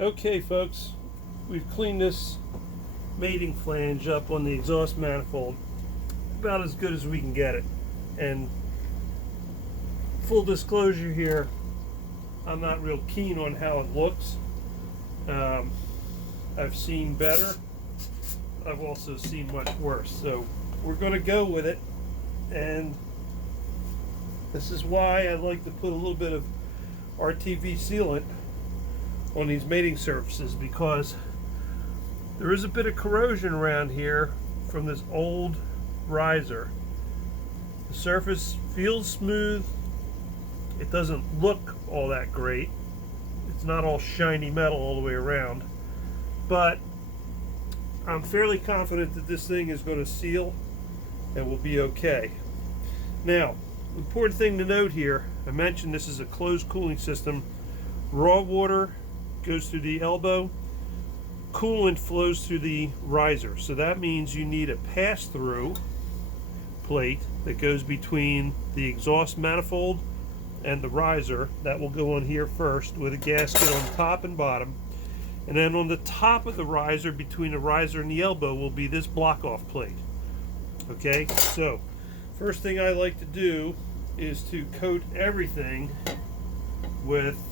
Okay, folks, we've cleaned this mating flange up on the exhaust manifold about as good as we can get it. And full disclosure here, I'm not real keen on how it looks. I've seen better. I've also seen much worse. So we're going to go with it. And this is why I like to put a little bit of RTV sealant on these mating surfaces, because there is a bit of corrosion around here from this old riser. The surface feels smooth. It doesn't look all that great. It's not all shiny metal all the way around, but I'm fairly confident that this thing is going to seal and will be okay. Now, important thing to note here, I mentioned this is a closed cooling system. Raw water goes through the elbow, coolant flows through the riser. So that means you need a pass-through plate that goes between the exhaust manifold and the riser. That will go on here first with a gasket on top and bottom. And then on the top of the riser, between the riser and the elbow, will be this block-off plate. Okay, so first thing I like to do is to coat everything with,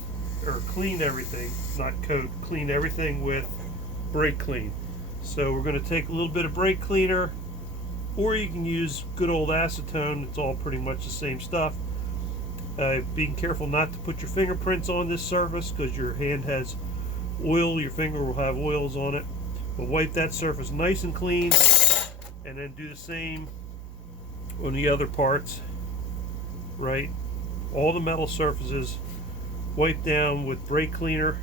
or clean everything, not coat, clean everything with brake clean. So we're going to take a little bit of brake cleaner, or you can use good old acetone. It's all pretty much the same stuff. Being careful not to put your fingerprints on this surface, because your hand has oil, your finger will have oils on it. But wipe that surface nice and clean, and then do the same on the other parts, right? All the metal surfaces, wipe down with brake cleaner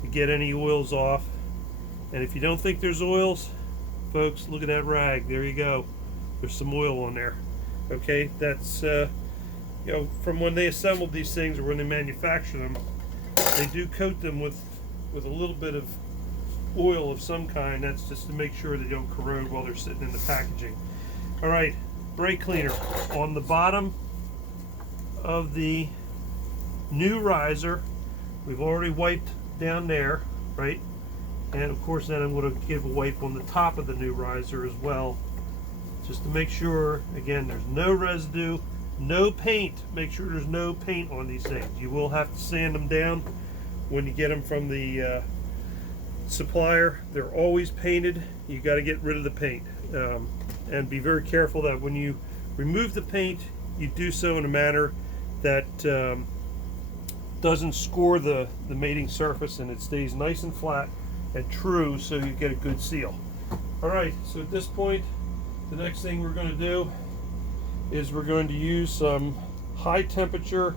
to get any oils off. And if you don't think there's oils, folks, look at that rag. There you go. There's some oil on there. Okay, that's you know, from when they assembled these things or when they manufacture them, they do coat them with a little bit of oil of some kind. That's just to make sure they don't corrode while they're sitting in the packaging. All right, brake cleaner on the bottom of the new riser. We've already wiped down there, right? And of course then I'm going to give a wipe on the top of the new riser as well, just to make sure, again, there's no residue, no paint. Make sure there's no paint on these things. You will have to sand them down when you get them from the supplier. They're always painted. You got to get rid of the paint, and be very careful that when you remove the paint, you do so in a manner that doesn't score the mating surface, and it stays nice and flat and true, so you get a good seal. All right, so at this point, the next thing we're going to do is we're going to use some high temperature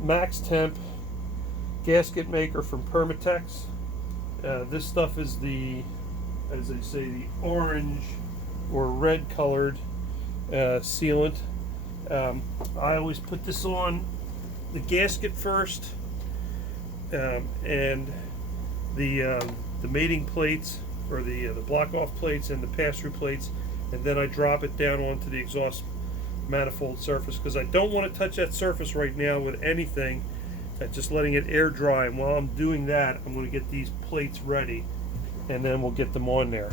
max temp gasket maker from Permatex. This stuff is the, as they say, the orange or red colored sealant. I always put this on the gasket first, and the mating plates, or the block off plates and the pass-through plates, and then I drop it down onto the exhaust manifold surface, because I don't want to touch that surface right now with anything. Just letting it air dry, and while I'm doing that, I'm going to get these plates ready, and then we'll get them on there.